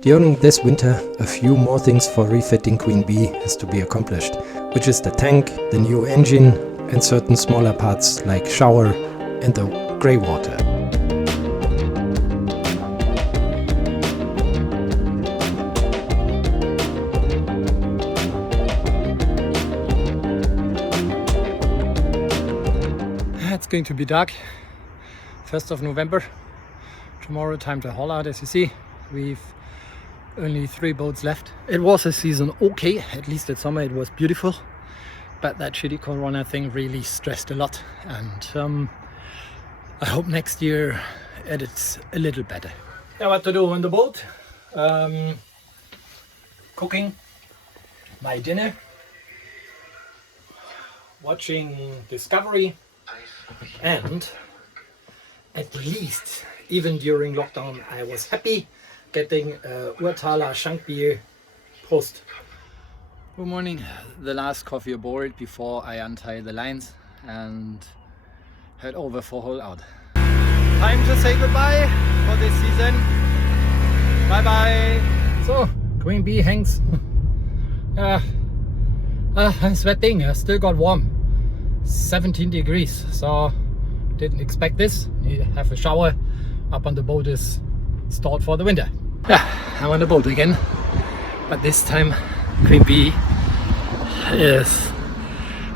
During this winter, a few more things for refitting Queen Bee has to be accomplished, which is the tank, the new engine, and certain smaller parts like shower and the grey water. It's going to be dark, 1st of November. Tomorrow time to haul out. As you see, we've only 3 boats left. It was a season okay, at least at summer it was beautiful, but that shitty corona thing really stressed a lot, and I hope next year it's a little better. Yeah, what to do on the boat? Cooking my dinner, watching Discovery, and at least, even during lockdown, I was happy getting a Urtaler Shank beer post. Good morning. The last coffee aboard before I untie the lines and head over for haul out. Time to say goodbye for this season. Bye bye. So, Queen Bee hangs. I'm sweating. I still got warm. 17 degrees. So, didn't expect this. Need to have a shower. Up on the boat is stored for the winter. Yeah, I'm on the boat again, but this time Queen Bee is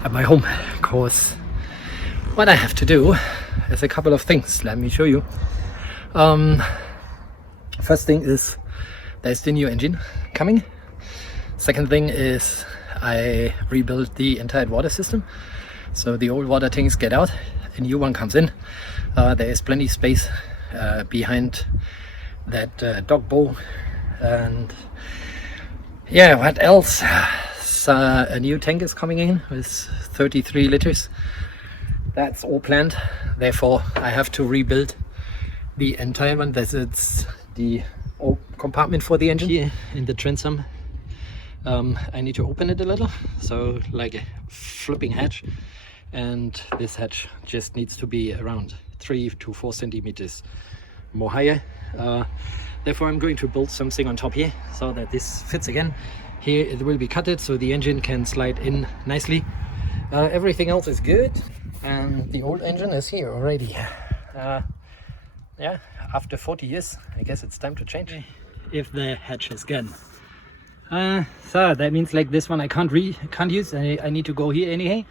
at my home, because what I have to do is a couple of things. Let me show you. First thing is there's the new engine coming. Second thing is I rebuilt the entire water system, so the old water tanks get out, a new one comes in. There is plenty of space behind that dog bowl, and yeah, what else? So, a new tank is coming in with 33 liters. That's all planned, therefore I have to rebuild the entire one. It's the old compartment for the engine here in the transom. I need to open it a little, so like a flipping hatch, and this hatch just needs to be around 3 to 4 centimeters more higher. Therefore I'm going to build something on top here so that this fits again. Here it will be cutted so the engine can slide in nicely. Everything else is good, and the old engine is here already. Yeah, after 40 years I guess it's time to change if the hatch is gone. So that means like this one I can't use. I need to go here anyhow,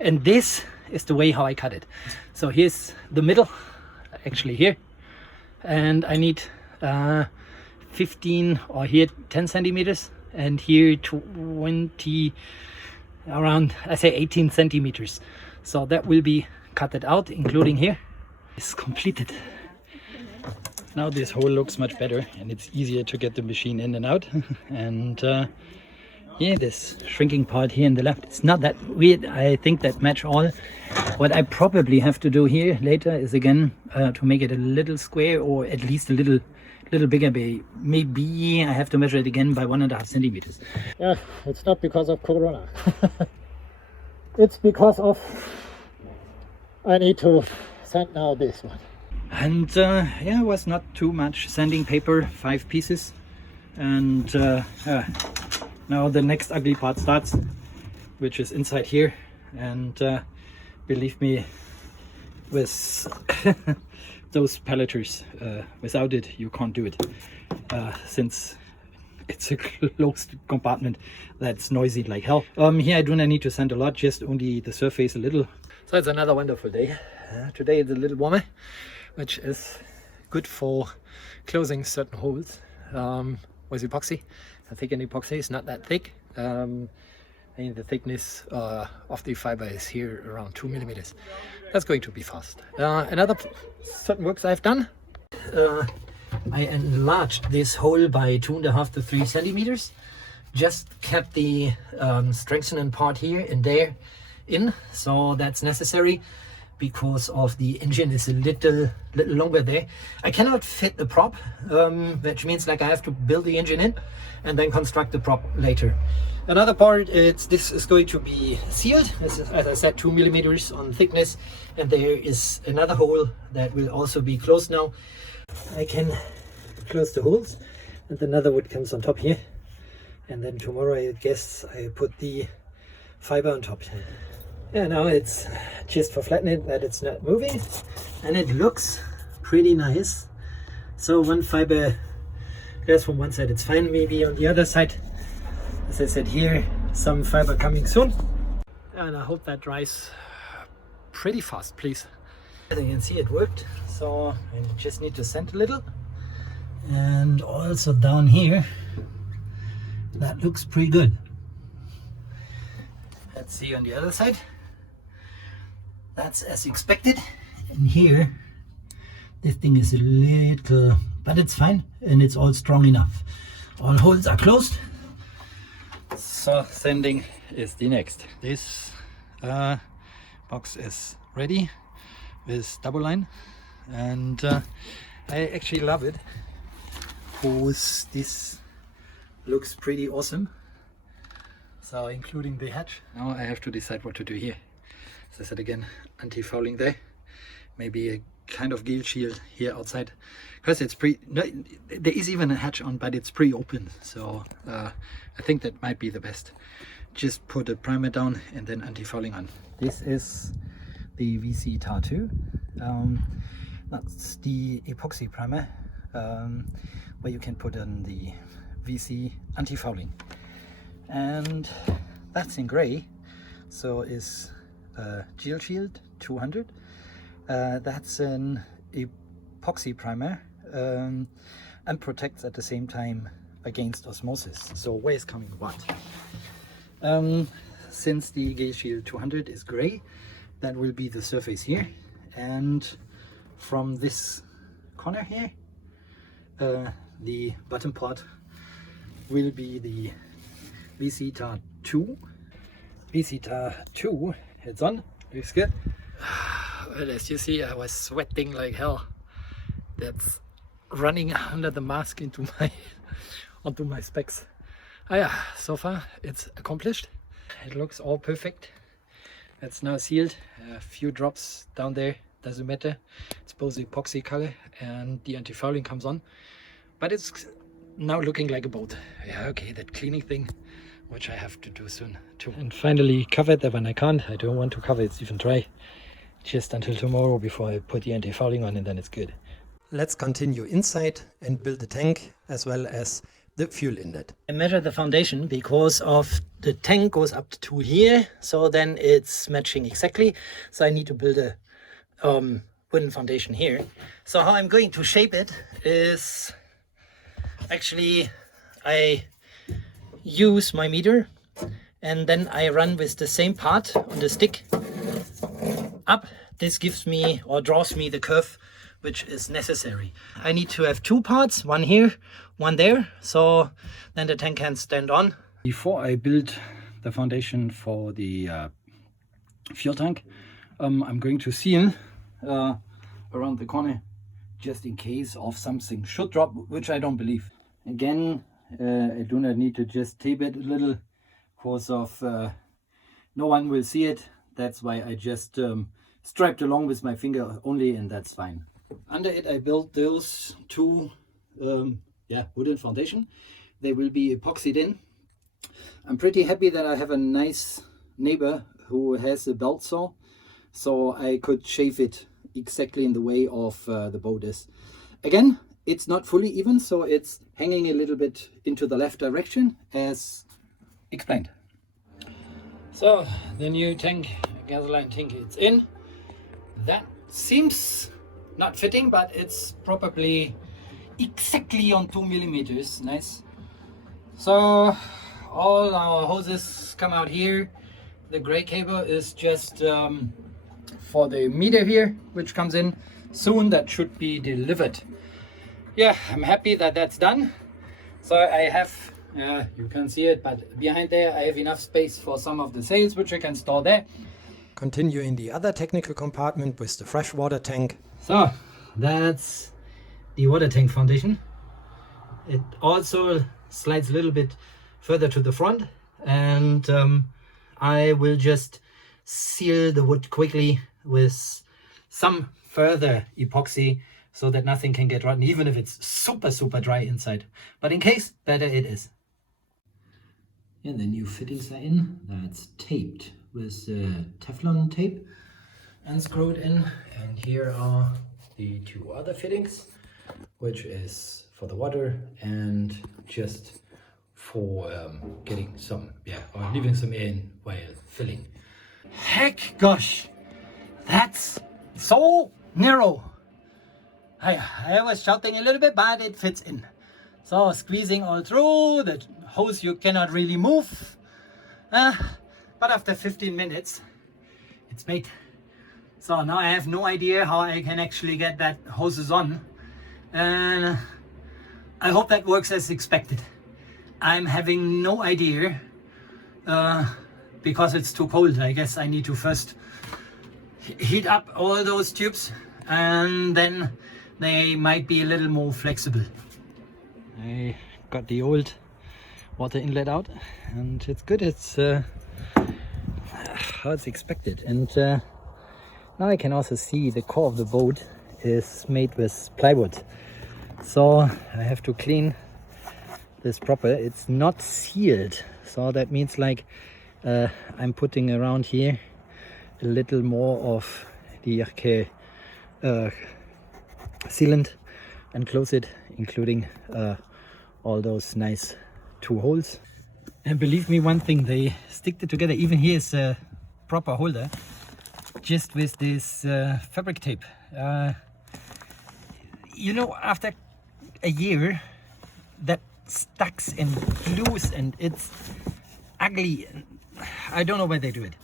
and this is the way how I cut it. So here's the middle, actually here, and I need 15 or here 10 centimeters, and here 20, around I say 18 centimeters. So that will be cutted out, including here. It's completed. Now this hole looks much better, and it's easier to get the machine in and out. And yeah, this shrinking part here in the left, it's not that weird. I think that match all. What I probably have to do here later is again to make it a little square, or at least a little bigger. Maybe I have to measure it again by 1.5 centimeters. Yeah, it's not because of Corona. It's because of I need to sand now this one. And yeah, it was not too much sanding paper, 5 pieces, and now the next ugly part starts, which is inside here. And believe me, with those palleters, without it you can't do it, since it's a closed compartment that's noisy like hell. Here I do not need to sand a lot, just only the surface a little. So it's another wonderful day. Today it's a little warmer, which is good for closing certain holes with epoxy. I think an epoxy is not that thick. And the thickness of the fiber is here around 2 millimeters. That's going to be fast. Another certain works I've done. I enlarged this hole by 2.5 to 3 centimeters. Just kept the strengthening part here and there in, so that's necessary because of the engine is a little longer there. I cannot fit the prop, which means like I have to build the engine in and then construct the prop later. Another part, this is going to be sealed. This is, as I said, 2 millimeters on thickness, and there is another hole that will also be closed now. I can close the holes. and another wood comes on top here, and then tomorrow I guess I put the fiber on top. Yeah, now it's just for flattening it that it's not moving, and it looks pretty nice. So one fiber goes from one side, it's fine. Maybe on the other side, as I said here, some fiber coming soon. And I hope that dries pretty fast, please. As you can see, it worked. So I just need to sand a little. And also down here, that looks pretty good. Let's see on the other side. That's as expected. And here, this thing is a little, but it's fine, and it's all strong enough. All holes are closed. So sanding is the next. This box is ready with double line, and I actually love it because this looks pretty awesome. So including the hatch. Now I have to decide what to do here. As I said again, anti-fouling there, maybe a kind of gill shield here outside, because it's there is even a hatch on, but it's pre-open, so I think that might be the best. Just put a primer down and then anti-fouling on. This is the VC Tar 2. That's the epoxy primer where you can put in the VC anti-fouling, and that's in gray. So is Gel Shield 200. That's an epoxy primer and protects at the same time against osmosis. So where is coming what? Since the Gel Shield 200 is gray, that will be the surface here, and from this corner here, the bottom part will be the VC Tar 2. VC Tar 2, it's on, looks good. Well, as you see, I was sweating like hell. That's running under the mask into onto my specs. Yeah, so far it's accomplished. It looks all perfect. It's now sealed. A few drops down there, doesn't matter. It's both the epoxy color and the anti-fouling comes on. But it's now looking like a boat. Yeah, okay, that cleaning thing, which I have to do soon too. And finally cover that when I can't. I don't want to cover it's even dry. Just until tomorrow before I put the anti-fouling on, and then it's good. Let's continue inside and build the tank as well as the fuel inlet. I measure the foundation because of the tank goes up to here, so then it's matching exactly. So I need to build a wooden foundation here. So how I'm going to shape it is actually I use my meter and then I run with the same part on the stick up. This gives me or draws me the curve which is necessary. I need to have two parts, one here, one there, so then the tank can stand on. Before I build the foundation for the fuel tank, I'm going to seal around the corner just in case of something should drop, which I don't believe. Again, I do not need to just tape it a little because of no one will see it. That's why I just striped along with my finger only, and that's fine. Under it I built those two wooden foundation. They will be epoxied in. I'm pretty happy that I have a nice neighbor who has a belt saw, so I could shave it exactly in the way of the boat is. Again, it's not fully even, so it's hanging a little bit into the left direction as explained. So the new tank, gasoline tank, it's in. That seems not fitting, but it's probably exactly on 2 millimeters. Nice. So all our hoses come out here. The gray cable is just for the meter here, which comes in soon. That should be delivered. Yeah, I'm happy that that's done. So I have, you can see it, but behind there I have enough space for some of the sails, which I can store there. Continue in the other technical compartment with the freshwater tank. So that's the water tank foundation. It also slides a little bit further to the front, and I will just seal the wood quickly with some further epoxy so that nothing can get rotten, even if it's super dry inside. But in case, better it is. And the new fittings are in. That's taped with Teflon tape and screwed in. And here are the two other fittings, which is for the water and just for getting some, or leaving some air in while filling. Heck gosh, that's so narrow. I was shouting a little bit, but it fits in. So squeezing all through, the hose you cannot really move. But after 15 minutes, it's made. So now I have no idea how I can actually get that hoses on. And I hope that works as expected. I'm having no idea because it's too cold. I guess I need to first heat up all those tubes and then they might be a little more flexible. I got the old water inlet out and it's good. It's how it's expected. And now I can also see the core of the boat is made with plywood. So I have to clean this proper. It's not sealed. So that means like I'm putting around here a little more of the sealant and close it, including all those nice two holes. And believe me, one thing, they stick it together. Even here is a proper holder, just with this fabric tape. You know, after a year, that stacks and glues and it's ugly. I don't know why they do it.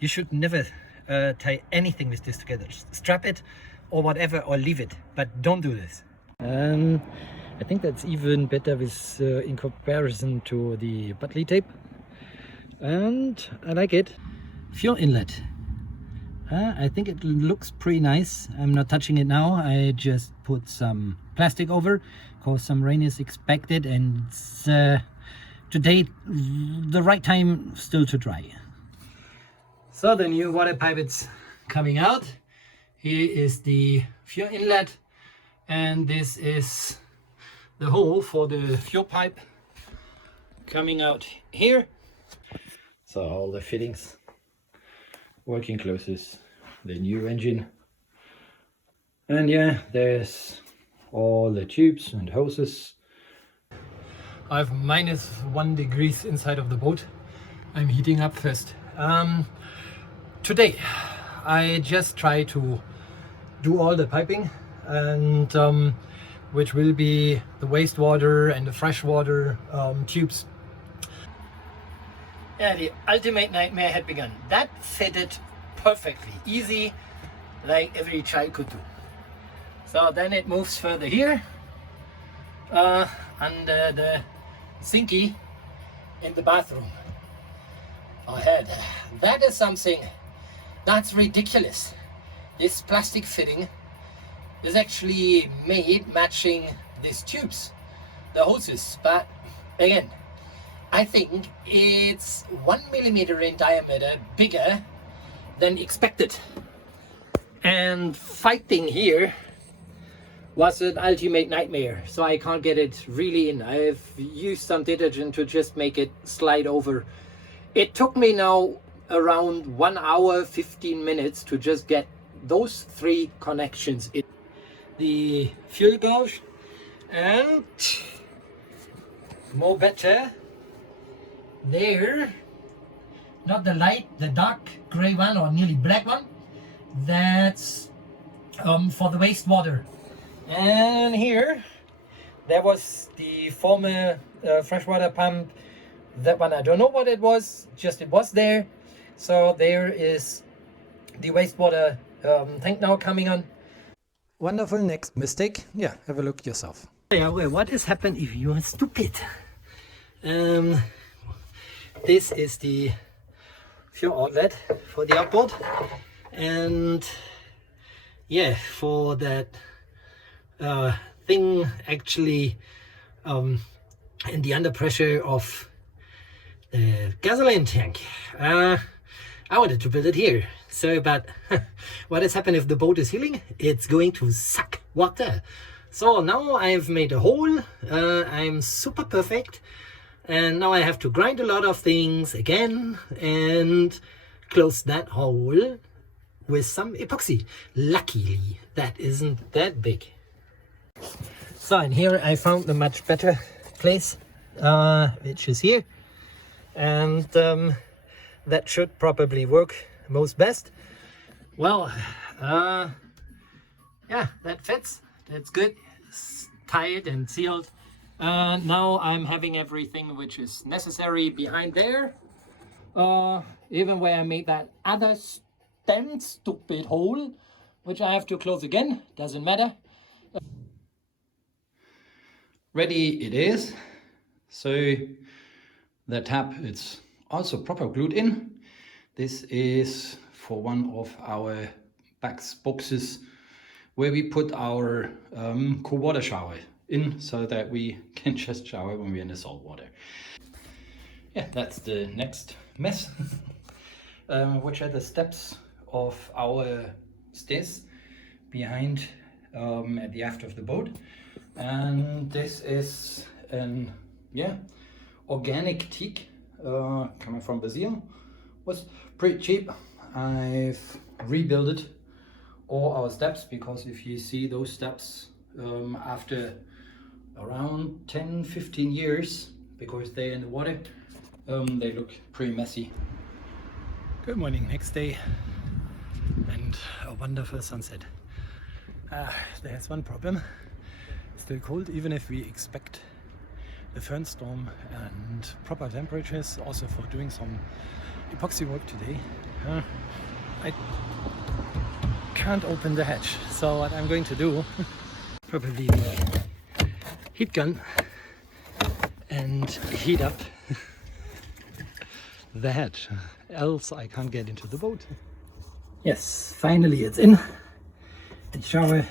You should never tie anything with this together. Strap it or whatever, or leave it, but don't do this. I think that's even better with in comparison to the Butley tape, and I like it. Fuel inlet. I think it looks pretty nice. I'm not touching it now. I just put some plastic over because some rain is expected, and it's, today the right time still to dry. So the new water pipe is coming out. Here is the fuel inlet, and this is the hole for the fuel pipe coming out here. So all the fittings working closest, the new engine, and yeah, there's all the tubes and hoses. I have -1 degrees inside of the boat. I'm heating up first. Today I just try to do all the piping, and which will be the wastewater and the freshwater tubes. Yeah, the ultimate nightmare had begun. That fitted perfectly, easy, like every child could do. So then it moves further here, under the sinky in the bathroom. Ahead. That is something that's ridiculous. This plastic fitting is actually made matching these tubes, the hoses, but again, I think it's 1 millimeter in diameter bigger than expected. And fighting here was an ultimate nightmare, so I can't get it really in. I've used some detergent to just make it slide over. It took me now around 1 hour 15 minutes to just get those 3 connections in. The fuel gauge, and more better there, not the light, the dark gray one or nearly black one, that's for the wastewater. And here there was the former freshwater pump. That one I don't know what it was, just it was there. So there is the wastewater tank now coming on. Wonderful. Next mistake, yeah, have a look yourself. Yeah, well, what has happened if you are stupid? This is the fuel outlet for the outboard, and yeah, for that thing actually in the under pressure of the gasoline tank. I wanted to build it here. So, but what has happened if the boat is heeling? It's going to suck water. So now I've made a hole. I'm super perfect. And now I have to grind a lot of things again and close that hole with some epoxy. Luckily, that isn't that big. So, and here I found a much better place, which is here. And that should probably work most best. Well, yeah, that fits. That's good. It's tied and sealed. Now I'm having everything which is necessary behind there. Even where I made that other stupid hole, which I have to close again. Doesn't matter. Ready it is. So the tap, it's also proper glued in. This is for one of our boxes where we put our cool water shower in, so that we can just shower when we're in the salt water. Yeah, that's the next mess. Which are the steps of our stairs behind at the aft of the boat. And this is an organic teak coming from Brazil. Was pretty cheap. I've rebuilt all our steps, because if you see those steps after around 10-15 years, because they're in the water, they look pretty messy. Good morning, next day, and a wonderful sunset. There's one problem. Still cold, even if we expect a firn storm and proper temperatures, also for doing some epoxy work today. I can't open the hatch, so what I'm going to do, probably the heat gun, and heat up the hatch, else I can't get into the boat. Yes, finally it's in. The shower,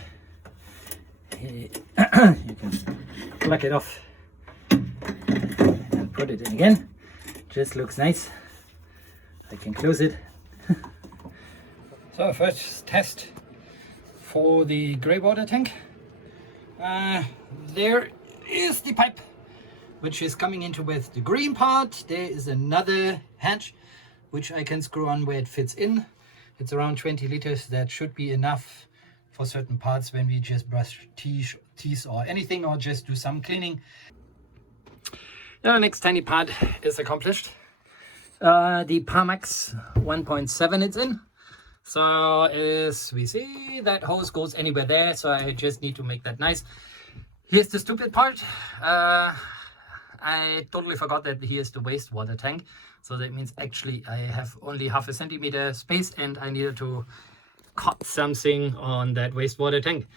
you can plug it off and put it in again. Just looks nice. I can close it. So first test for the grey water tank. There is the pipe which is coming into with the green part. There is another hatch which I can screw on where it fits in. It's around 20 liters. That should be enough for certain parts when we just brush teeth or anything, or just do some cleaning. The next tiny part is accomplished. The Parmax 1.7 it's in. So as we see, that hose goes anywhere there, so I just need to make that nice. Here's the stupid part. I totally forgot that here's the wastewater tank. So that means actually I have only 0.5 centimeter space, and I needed to cut something on that wastewater tank.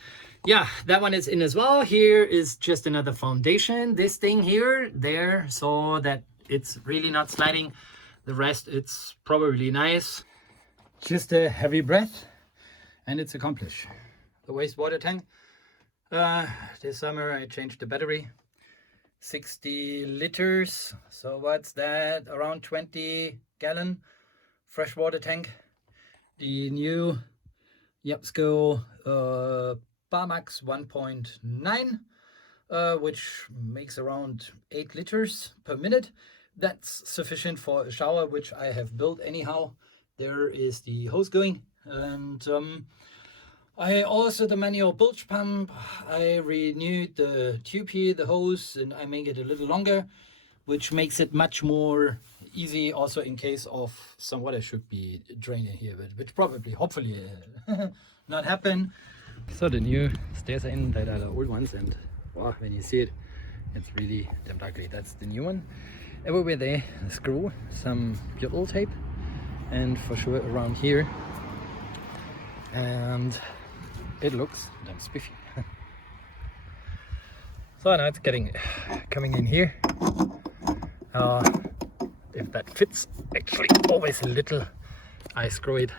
Yeah, that one is in as well. Here is just another foundation, this thing here, there, so that it's really not sliding. The rest, it's probably nice. Just a heavy breath and it's accomplished. The wastewater tank. This summer I changed the battery. 60 liters. So what's that? Around 20-gallon freshwater tank. The new Yapsko Parmax 1.9, which makes around 8 liters per minute. That's sufficient for a shower, which I have built anyhow. There is the hose going, and I also the manual bilge pump. I renewed the tube here, the hose, and I make it a little longer, which makes it much more easy also in case of some water should be draining here, but which probably, hopefully, not happen. So the new stairs are in, that are the old ones, and wow, when you see it, it's really damn ugly. That's the new one. Everywhere there, screw some butyl tape, and for sure around here, and it looks damn spiffy. So now it's coming in here. If that fits, actually always a little, I screw it,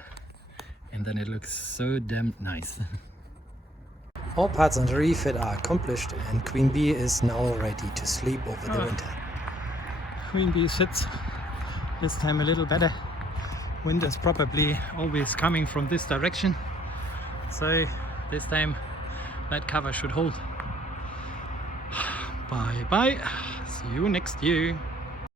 and then it looks so damn nice. All parts on the refit are accomplished, and Queen Bee is now ready to sleep over the winter. Queen Bee sits this time a little better. Wind is probably always coming from this direction, so this time that cover should hold. Bye bye, see you next year.